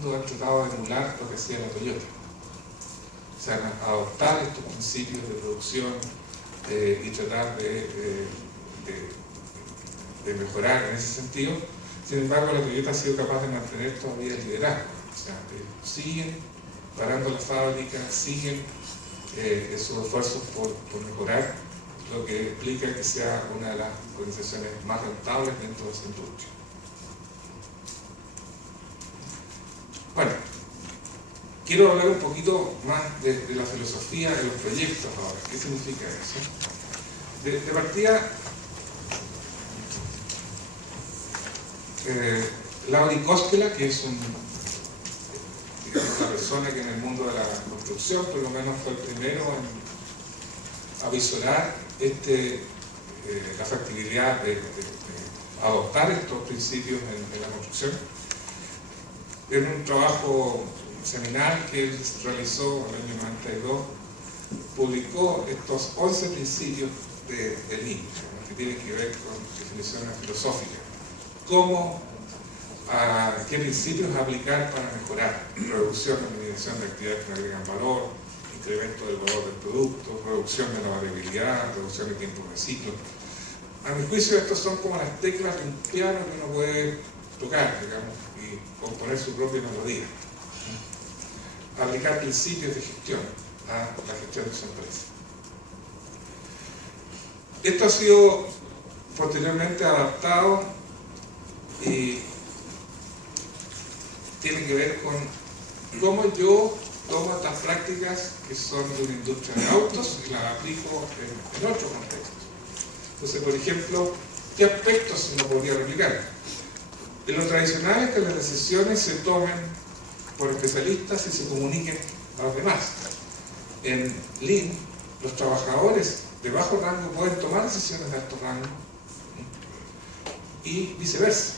fondo han tratado de emular lo que hacía la Toyota. O sea, adoptar estos principios de producción y tratar de mejorar en ese sentido. Sin embargo, la Toyota ha sido capaz de mantener todavía el liderazgo. O sea, siguen parando las fábricas, siguen sus esfuerzos por mejorar, lo que explica que sea una de las organizaciones más rentables dentro de esa industria. Bueno, quiero hablar un poquito más de la filosofía de los proyectos ahora. ¿Qué significa eso? De partida, Lauri Koskela, que es una persona que en el mundo de la construcción por lo menos fue el primero en avisorar la factibilidad de adoptar estos principios en la construcción. En un trabajo seminal que él realizó en el año 92, publicó estos 11 principios de Lean, que tienen que ver con definiciones filosóficas. ¿Qué principios aplicar para mejorar? Reducción o eliminación de actividades que no agregan valor, incremento del valor del producto, reducción de la variabilidad, reducción de tiempo de ciclo. A mi juicio, estos son como las teclas de un piano que uno puede tocar, digamos, y componer su propia melodía. Aplicar principios de gestión a la gestión de su empresa. Esto ha sido posteriormente adaptado y tiene que ver con cómo yo tomo estas prácticas que son de una industria de autos y las aplico en otros contextos. Entonces, por ejemplo, ¿qué aspectos uno podría replicar? De lo tradicional es que las decisiones se tomen por especialistas y se comuniquen a los demás. En Lean, los trabajadores de bajo rango pueden tomar decisiones de alto rango y viceversa.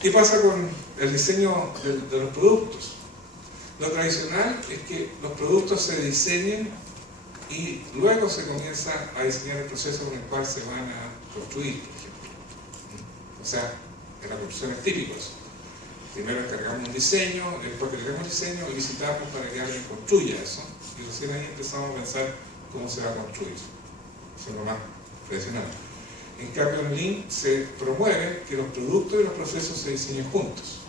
¿Qué pasa con el diseño de los productos? Lo tradicional es que los productos se diseñen y luego se comienza a diseñar el proceso en el cual se van a construir, por ejemplo. O sea, en la construcción es típico eso. Primero encargamos un diseño, después que tenemos el diseño, licitamos para que alguien construya eso, y recién ahí empezamos a pensar cómo se va a construir. Eso es lo más tradicional. En cambio, en Lean se promueve que los productos y los procesos se diseñen juntos.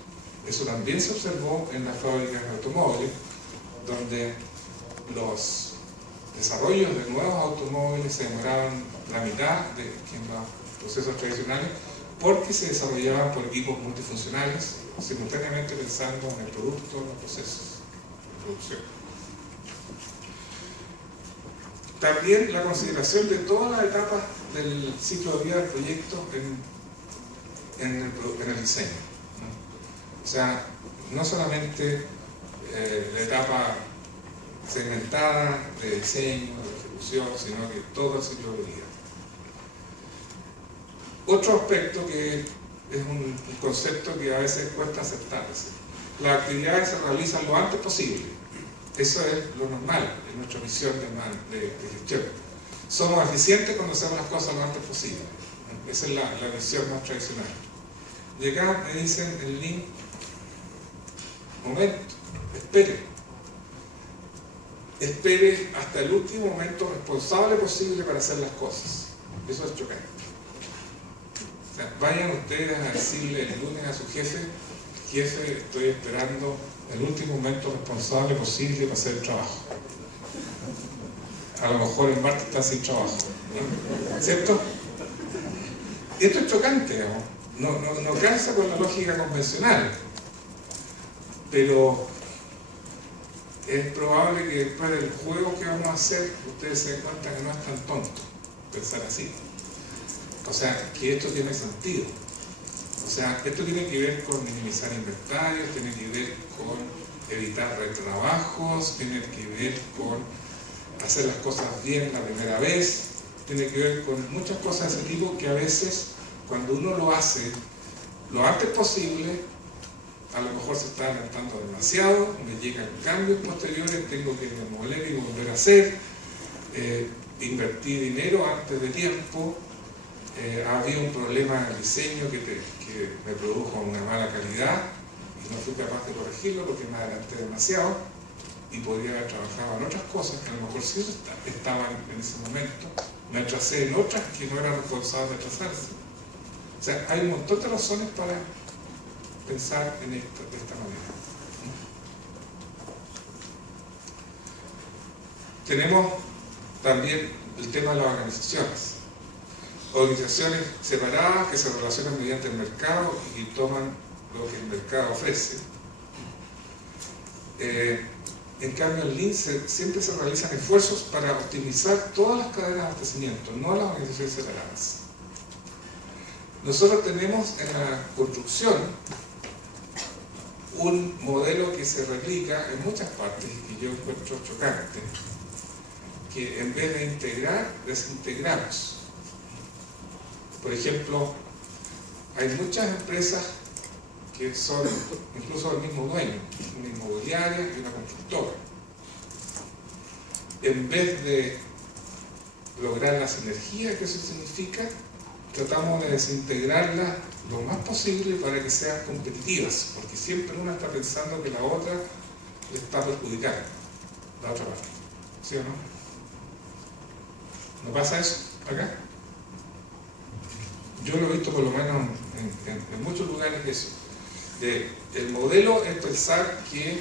Eso también se observó en las fábricas de automóviles, donde los desarrollos de nuevos automóviles se demoraban la mitad de que en los procesos tradicionales, porque se desarrollaban por equipos multifuncionales, simultáneamente pensando en el producto, en los procesos de producción. También la consideración de todas las etapas del ciclo de vida del proyecto en el diseño, ¿no? O sea, no solamente la etapa segmentada de diseño, de ejecución, sino que todo el ciclo de vida. Otro aspecto que es un concepto que a veces cuesta aceptarse. Las actividades se realizan lo antes posible. Eso es lo normal en nuestra visión de gestión. Somos eficientes cuando hacemos las cosas lo antes posible. Esa es la visión más tradicional. Y acá me dicen en Lean, momento, espere hasta el último momento responsable posible para hacer las cosas. Eso es chocante. O sea, vayan ustedes a decirle el lunes a su jefe, estoy esperando el último momento responsable posible para hacer el trabajo. A lo mejor el martes está sin trabajo, ¿no? ¿Cierto? Y esto es chocante, no calza con la lógica convencional, pero es probable que después del juego que vamos a hacer, ustedes se den cuenta que no es tan tonto pensar así. O sea, que esto tiene sentido. O sea, esto tiene que ver con minimizar inventarios, tiene que ver con evitar retrabajos, tiene que ver con hacer las cosas bien la primera vez, tiene que ver con muchas cosas de ese tipo que a veces, cuando uno lo hace lo antes posible, a lo mejor se está adelantando demasiado, me llegan cambios posteriores, tengo que demoler y volver a hacer, invertí dinero antes de tiempo, había un problema en el diseño que me produjo una mala calidad, y no fui capaz de corregirlo porque me adelanté demasiado y podría haber trabajado en otras cosas que a lo mejor sí estaban en ese momento. Me atrasé en otras que no eran responsables de atrasarse. O sea, hay un montón de razones para pensar en esto de esta manera. Tenemos también el tema de las organizaciones. Organizaciones separadas que se relacionan mediante el mercado y toman lo que el mercado ofrece. En cambio, en Lean siempre se realizan esfuerzos para optimizar todas las cadenas de abastecimiento, no las organizaciones separadas. Nosotros tenemos en la construcción un modelo que se replica en muchas partes y que yo encuentro chocante, que en vez de integrar, desintegramos. Por ejemplo, hay muchas empresas que son incluso del mismo dueño, una inmobiliaria y una constructora. En vez de lograr la sinergia que eso significa, tratamos de desintegrarlas lo más posible para que sean competitivas, porque siempre una está pensando que la otra le está perjudicando, la otra parte. ¿Sí o no? ¿No pasa eso acá? Yo lo he visto por lo menos en muchos lugares eso. El modelo es pensar que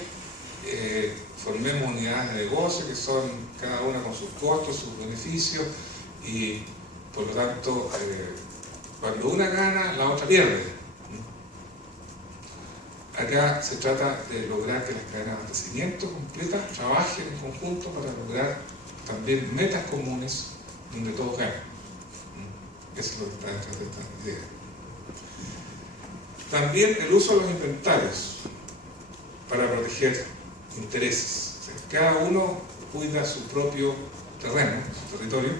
formemos unidades de negocio que son cada una con sus costos, sus beneficios y por lo tanto cuando una gana la otra pierde. Acá se trata de lograr que las cadenas de abastecimiento completas trabajen en conjunto para lograr también metas comunes donde todos ganan. Eso es lo que está detrás de esta idea. También el uso de los inventarios para proteger intereses. O sea, cada uno cuida su propio terreno, su territorio.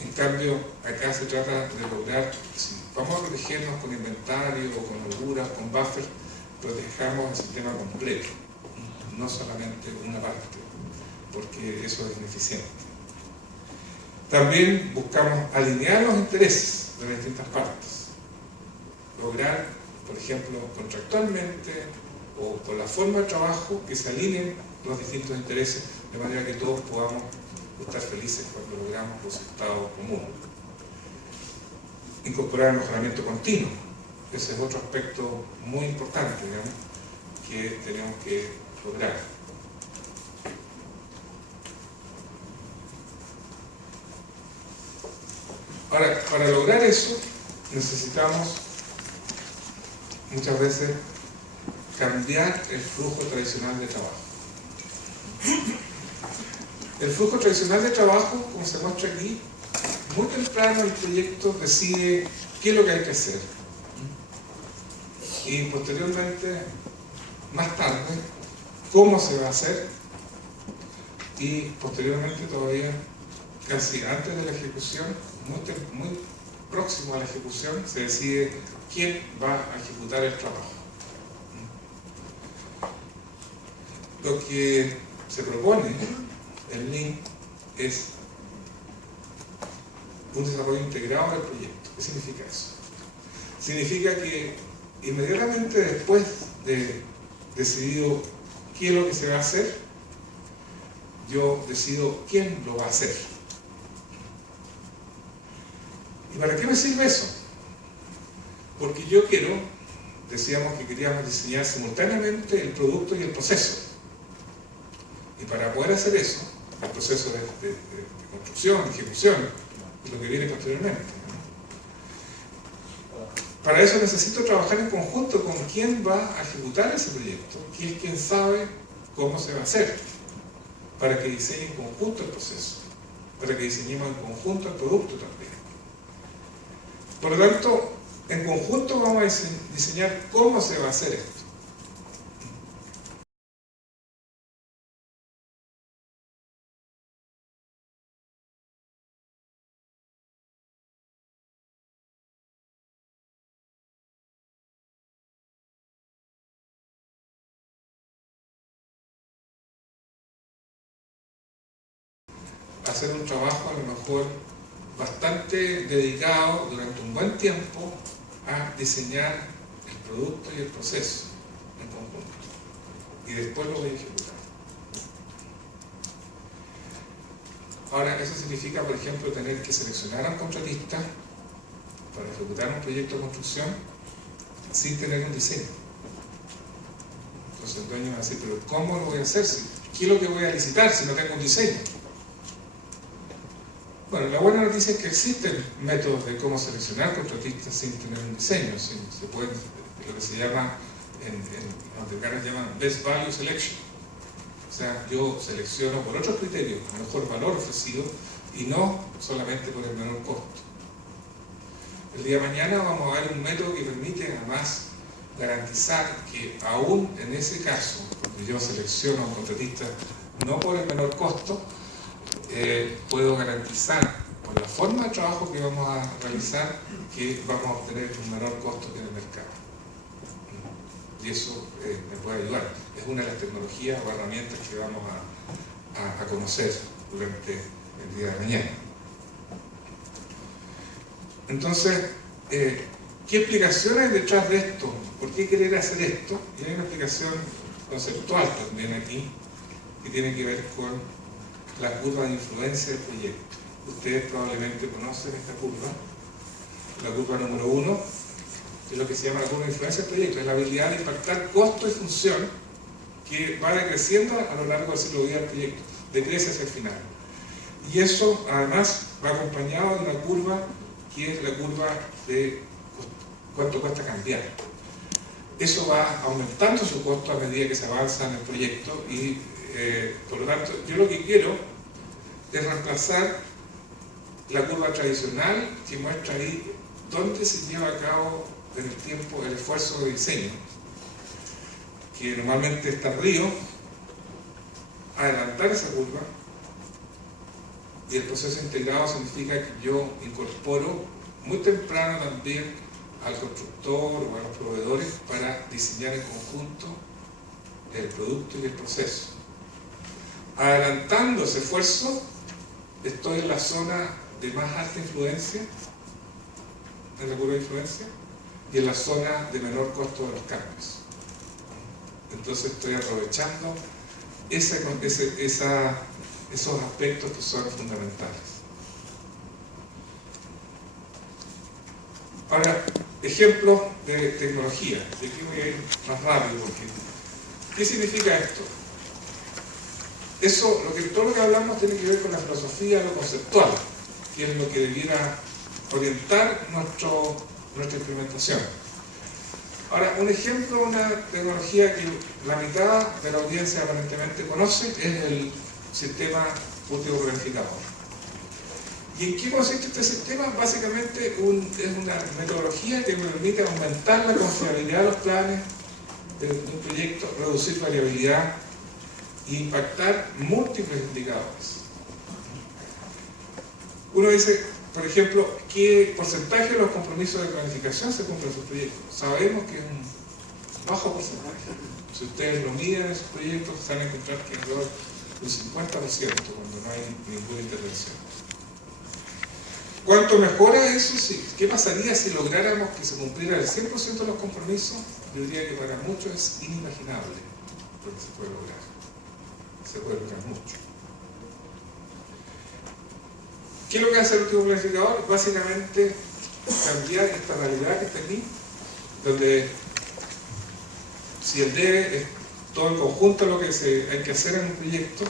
En cambio, acá se trata de lograr, si vamos a protegernos con inventario, o con holguras, con buffer, protejamos el sistema completo, no solamente una parte, porque eso es ineficiente. También buscamos alinear los intereses de las distintas partes. Lograr, por ejemplo, contractualmente o por la forma de trabajo que se alineen los distintos intereses de manera que todos podamos estar felices cuando logramos resultados comunes. Incorporar el mejoramiento continuo. Ese es otro aspecto muy importante, digamos, que tenemos que lograr. Ahora, para lograr eso, necesitamos muchas veces cambiar el flujo tradicional de trabajo. El flujo tradicional de trabajo, como se muestra aquí, muy temprano el proyecto decide qué es lo que hay que hacer. Y posteriormente, más tarde, cómo se va a hacer. Y posteriormente todavía, casi antes de la ejecución, muy próximo a la ejecución, se decide quién va a ejecutar el trabajo. Lo que se propone en Lean es un desarrollo integrado del proyecto. ¿Qué significa eso? Significa que inmediatamente después de decidido qué es lo que se va a hacer, yo decido quién lo va a hacer. ¿Y para qué me sirve eso? Porque yo quiero, decíamos que queríamos diseñar simultáneamente el producto y el proceso. Y para poder hacer eso, el proceso de construcción, de ejecución, y lo que viene posteriormente, ¿no? Para eso necesito trabajar en conjunto con quien va a ejecutar ese proyecto, que es quien sabe cómo se va a hacer, para que diseñe en conjunto el proceso, para que diseñemos en conjunto el producto también. Por lo tanto, en conjunto vamos a diseñar cómo se va a hacer esto. Hacer un trabajo a lo mejor bastante dedicado durante un buen tiempo a diseñar el producto y el proceso. y después lo voy a ejecutar. Ahora, eso significa, por ejemplo, tener que seleccionar a un contratista para ejecutar un proyecto de construcción sin tener un diseño. Entonces el dueño va a decir, pero ¿cómo lo voy a hacer? ¿Qué es lo que voy a licitar si no tengo un diseño? Bueno, la buena noticia es que existen métodos de cómo seleccionar contratistas sin tener un diseño. Se puede, lo que se llama, en americanos llaman Best Value Selection. O sea, yo selecciono por otros criterios, el mejor valor ofrecido y no solamente por el menor costo. El día de mañana vamos a ver un método que permite además garantizar que aún en ese caso, cuando yo selecciono a un contratista no por el menor costo, puedo garantizar por la forma de trabajo que vamos a realizar que vamos a obtener un menor costo que en el mercado. Y eso me puede ayudar. Es una de las tecnologías o herramientas que vamos a conocer durante el día de mañana. Entonces, ¿qué explicación hay detrás de esto? ¿Por qué querer hacer esto? Y hay una explicación conceptual también aquí, que tiene que ver con la curva de influencia del proyecto. Ustedes probablemente conocen esta curva. La curva número 1 es lo que se llama la curva de influencia del proyecto, es la habilidad de impactar costo y función que va decreciendo a lo largo del ciclo de vida del proyecto, decrece hacia el final. Y eso además va acompañado de una curva que es la curva de cuánto cuesta cambiar. Eso va aumentando su costo a medida que se avanza en el proyecto y por lo tanto yo lo que quiero es reemplazar la curva tradicional que muestra ahí dónde se lleva a cabo en el tiempo el esfuerzo de diseño, que normalmente está arriba, adelantar esa curva, y el proceso integrado significa que yo incorporo muy temprano también al constructor o a los proveedores para diseñar en conjunto el producto y el proceso. Adelantando ese esfuerzo, estoy en la zona de más alta influencia, en la curva de influencia, y en la zona de menor costo de los cambios. Entonces estoy aprovechando esos aspectos que son fundamentales. Ahora, ejemplos de tecnología. Y aquí voy a ir más rápido porque ¿qué significa esto? Todo lo que hablamos tiene que ver con la filosofía, lo conceptual, que es lo que debiera orientar nuestra implementación. Ahora, un ejemplo de una tecnología que la mitad de la audiencia aparentemente conoce es el sistema último planificador. ¿Y en qué consiste este sistema? Básicamente es una metodología que me permite aumentar la confiabilidad de los planes de un proyecto, reducir variabilidad e impactar múltiples indicadores. Uno dice, por ejemplo, ¿qué porcentaje de los compromisos de planificación se cumplen en sus proyectos? Sabemos que es un bajo porcentaje. Si ustedes lo miden en sus proyectos, se van a encontrar que es alrededor del 50% cuando no hay ninguna intervención. ¿Cuánto mejora eso? Sí. ¿Qué pasaría si lográramos que se cumpliera el 100% de los compromisos? Yo diría que para muchos es inimaginable lo que se puede lograr. Se puede lograr mucho. ¿Qué es lo que hace el último planificador? Básicamente cambiar esta realidad que está aquí, donde si el debe es todo el conjunto de lo que hay que hacer en un proyecto,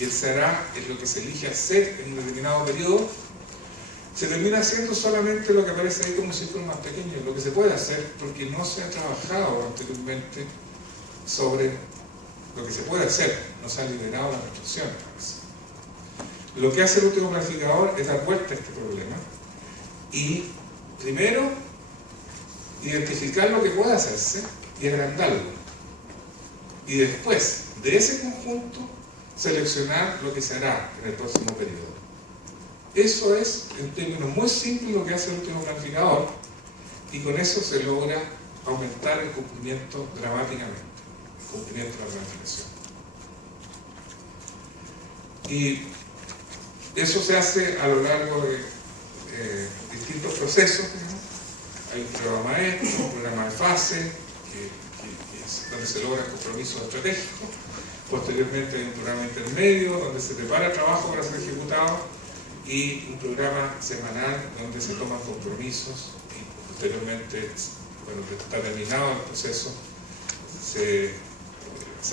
y el se hará es lo que se elige hacer en un determinado periodo, se termina haciendo solamente lo que aparece ahí como un círculo más pequeño, lo que se puede hacer porque no se ha trabajado anteriormente sobre lo que se puede hacer, no se ha liberado la construcción. Lo que hace el último planificador es dar vuelta a este problema y primero identificar lo que puede hacerse y agrandarlo, y después de ese conjunto seleccionar lo que se hará en el próximo periodo. Eso es, en términos muy simples, lo que hace el último planificador, y con eso se logra aumentar el cumplimiento dramáticamente, el cumplimiento de la planificación. Y eso se hace a lo largo de distintos procesos. Hay un programa maestro, un programa de fase, que líneas, donde se logran compromisos estratégicos. Posteriormente hay un programa intermedio donde se prepara el trabajo para ser ejecutado y un programa semanal donde se toman compromisos y posteriormente, cuando está terminado el proceso, se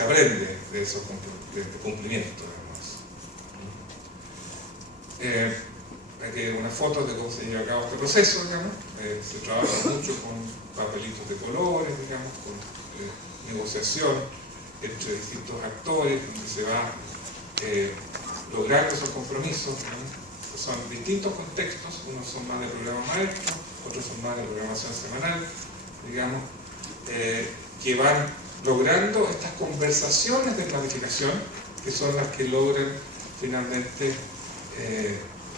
aprende de esos cumplimientos. Aquí hay unas fotos de cómo se lleva a cabo este proceso, digamos. Se trabaja mucho con papelitos de colores, digamos, con negociación entre distintos actores, donde se va logrando esos compromisos, ¿no? Son distintos contextos, unos son más de programa maestro, otros son más de programación semanal, digamos, que van logrando estas conversaciones de planificación, que son las que logran finalmente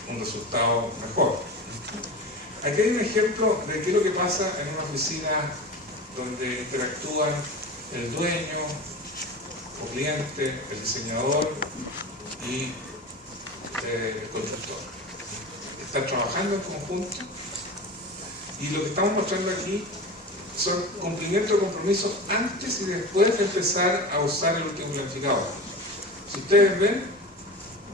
un resultado mejor. Aquí hay un ejemplo de qué es lo que pasa en una oficina donde interactúan el dueño o cliente, el diseñador y el constructor. Están trabajando en conjunto y lo que estamos mostrando aquí son cumplimientos de compromisos antes y después de empezar a usar el último planificador. Si ustedes ven,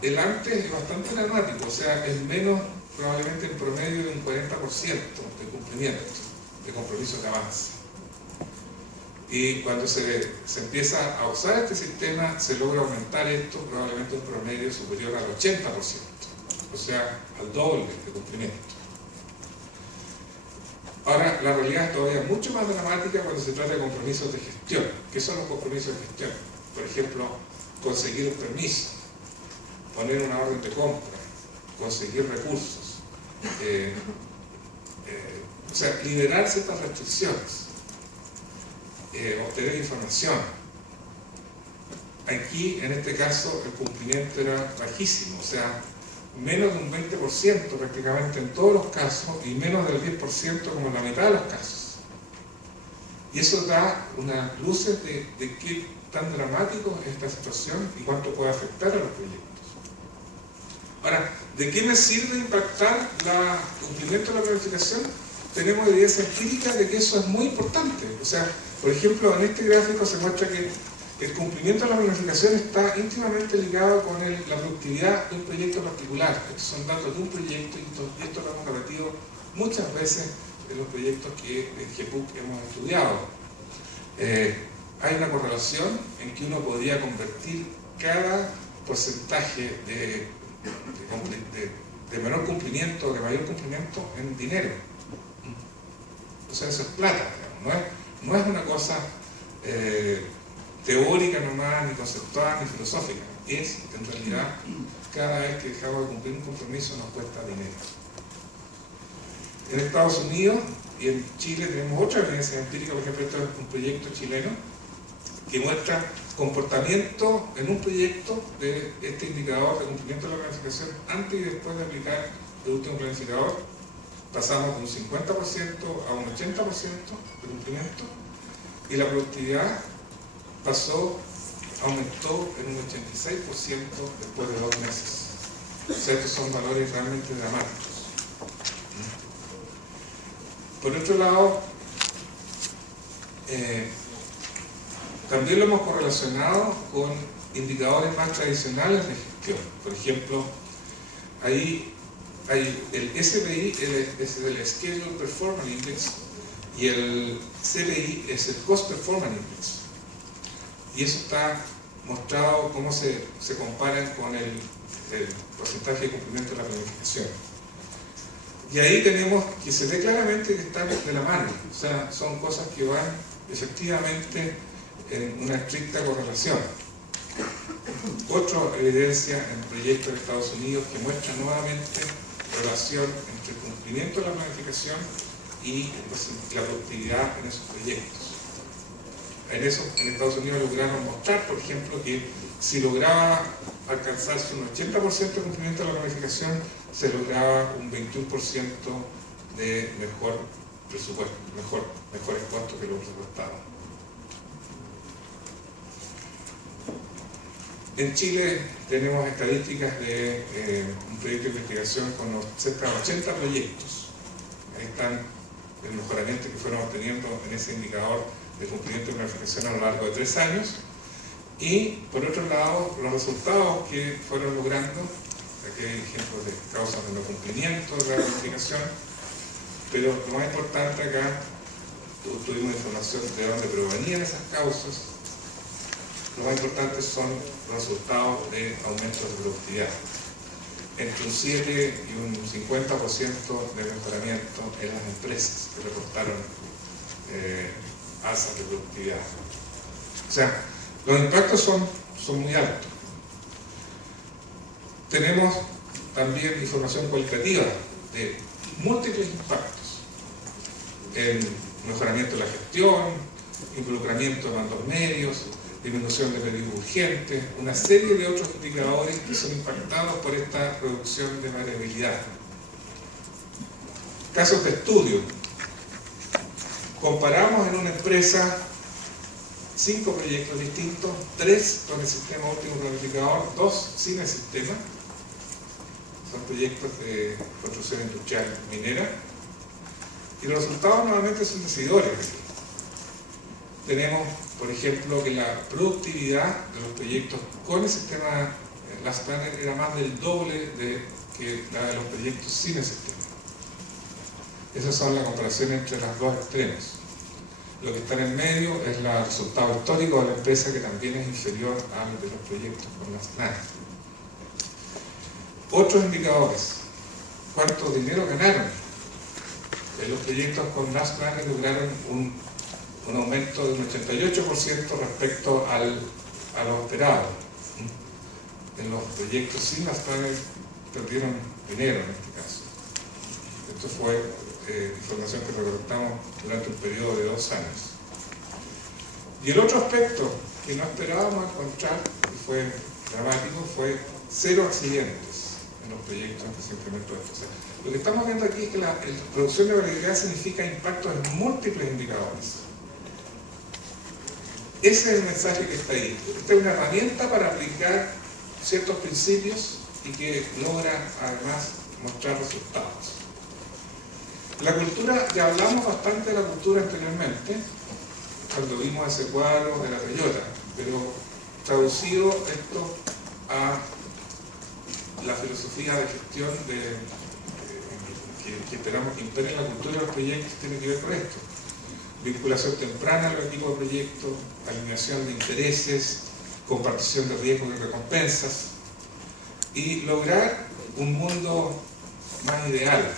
el antes es bastante dramático, o sea, es menos probablemente en promedio de un 40% de cumplimiento, de compromisos de avance. Y cuando se empieza a usar este sistema, se logra aumentar esto probablemente un promedio superior al 80%, o sea, al doble de cumplimiento. Ahora, la realidad es todavía mucho más dramática cuando se trata de compromisos de gestión. ¿Qué son los compromisos de gestión? Por ejemplo, conseguir un permiso, poner una orden de compra, conseguir recursos, o sea, liberar ciertas restricciones, obtener información. Aquí, en este caso, el cumplimiento era bajísimo, o sea, menos de un 20% prácticamente en todos los casos y menos del 10% como en la mitad de los casos. Y eso da unas luces de qué tan dramático es esta situación y cuánto puede afectar a los proyectos. Ahora, ¿de qué me sirve impactar el cumplimiento de la planificación? Tenemos evidencia empírica de que eso es muy importante. O sea, por ejemplo, en este gráfico se muestra que el cumplimiento de la planificación está íntimamente ligado con la productividad de un proyecto particular. Estos son datos de un proyecto y esto lo hemos repetido muchas veces en los proyectos que en GPUC hemos estudiado. Hay una correlación en que uno podría convertir cada porcentaje de menor cumplimiento, de mayor cumplimiento en dinero. O sea, eso es plata, digamos. No es una cosa teórica nomás, ni conceptual, ni filosófica. Es, en realidad, cada vez que dejamos de cumplir un compromiso nos cuesta dinero. En Estados Unidos y en Chile tenemos otra evidencia empírica, por ejemplo, esto es un proyecto chileno que muestra comportamiento en un proyecto de este indicador de cumplimiento de la planificación antes y después de aplicar el último planificador. Pasamos de un 50% a un 80% de cumplimiento y la productividad aumentó en un 86% después de 2 meses. O sea, estos son valores realmente dramáticos. Por otro lado, también lo hemos correlacionado con indicadores más tradicionales de gestión. Por ejemplo, ahí hay el SPI, es el Schedule Performance Index, y el CPI es el Cost Performance Index. Y eso está mostrado cómo se comparan con el porcentaje de cumplimiento de la planificación. Y ahí tenemos que se ve claramente que están de la mano, o sea, son cosas que van efectivamente en una estricta correlación. Otra evidencia en proyectos de Estados Unidos que muestra nuevamente relación entre el cumplimiento de la planificación y la productividad en esos proyectos. En Estados Unidos lograron mostrar, por ejemplo, que si lograba alcanzarse un 80% de cumplimiento de la planificación, se lograba un 21% de mejor presupuesto, mejores costos que lo presupuestado. En Chile tenemos estadísticas de un proyecto de investigación con cerca de 80 proyectos. Ahí están el mejoramiento que fueron obteniendo en ese indicador de cumplimiento de planificación a lo largo de 3 años. Y por otro lado, los resultados que fueron logrando, aquí hay ejemplos de causas de no cumplimiento de la planificación, pero lo más importante acá, tuvimos información de dónde provenían esas causas. Lo más importante son los resultados de aumentos de productividad. Entre un 7 y un 50% de mejoramiento en las empresas que reportaron alzas de productividad. O sea, los impactos son muy altos. Tenemos también información cualitativa de múltiples impactos en mejoramiento de la gestión, involucramiento de mandos medios, disminución de pedidos urgentes, una serie de otros indicadores que son impactados por esta reducción de variabilidad. Casos de estudio. Comparamos en una empresa 5 proyectos distintos, 3 con el sistema óptimo planificador, 2 sin el sistema. Son proyectos de construcción industrial minera. Y los resultados nuevamente son decidores. Tenemos, por ejemplo, que la productividad de los proyectos con el sistema Last Planner era más del doble que la de los proyectos sin el sistema. Esas son las comparaciones entre los dos extremos. Lo que está en el medio es el resultado histórico de la empresa, que también es inferior al de los proyectos con Last Planner. Otros indicadores. ¿Cuánto dinero ganaron? Los proyectos con Last Planner lograron un aumento de un 88% respecto a lo esperado. En los proyectos sin Last Planner perdieron dinero en este caso. Esto fue información que recolectamos durante un periodo de 2 años. Y el otro aspecto que no esperábamos encontrar, y fue dramático, fue 0 accidentes en los proyectos en que se implementó esto. O sea, lo que estamos viendo aquí es que la reducción de variabilidad significa impactos en múltiples indicadores. Ese es el mensaje que está ahí. Esta es una herramienta para aplicar ciertos principios y que logra además mostrar resultados. La cultura, ya hablamos bastante de la cultura anteriormente, cuando vimos ese cuadro de la bellota, pero traducido esto a la filosofía de gestión que esperamos que impere en la cultura de los proyectos, tiene que ver con esto. Vinculación temprana a los equipos de proyectos, alineación de intereses, compartición de riesgos y recompensas, y lograr un mundo más ideal.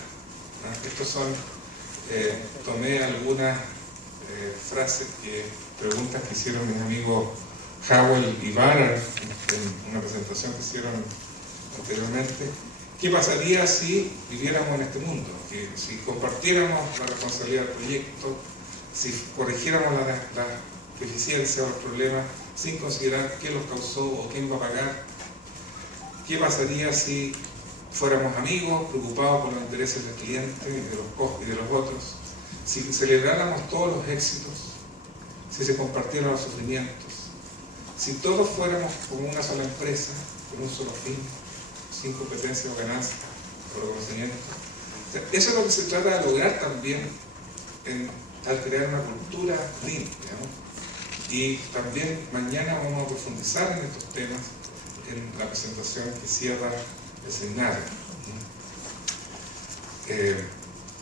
Estos son, tomé algunas frases, preguntas que hicieron mis amigos Howell y Barr en una presentación que hicieron anteriormente. ¿Qué pasaría si viviéramos en este mundo? Que si compartiéramos la responsabilidad del proyecto, si corrigiéramos las deficiencias o los problemas sin considerar qué los causó o quién va a pagar. ¿Qué pasaría si fuéramos amigos, preocupados por los intereses del cliente y de los otros? Si celebráramos todos los éxitos, si se compartieran los sufrimientos, si todos fuéramos como una sola empresa, con un solo fin, sin competencia o ganancia o reconocimiento. O sea, eso es lo que se trata de lograr también al crear una cultura limpia, ¿no? Y también mañana vamos a profundizar en estos temas en la presentación que cierra el seminario.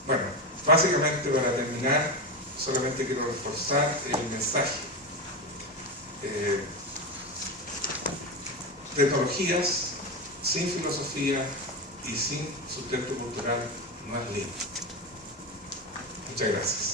Bueno, básicamente para terminar, solamente quiero reforzar el mensaje. Tecnologías sin filosofía y sin sustento cultural no es limpio. Muchas gracias.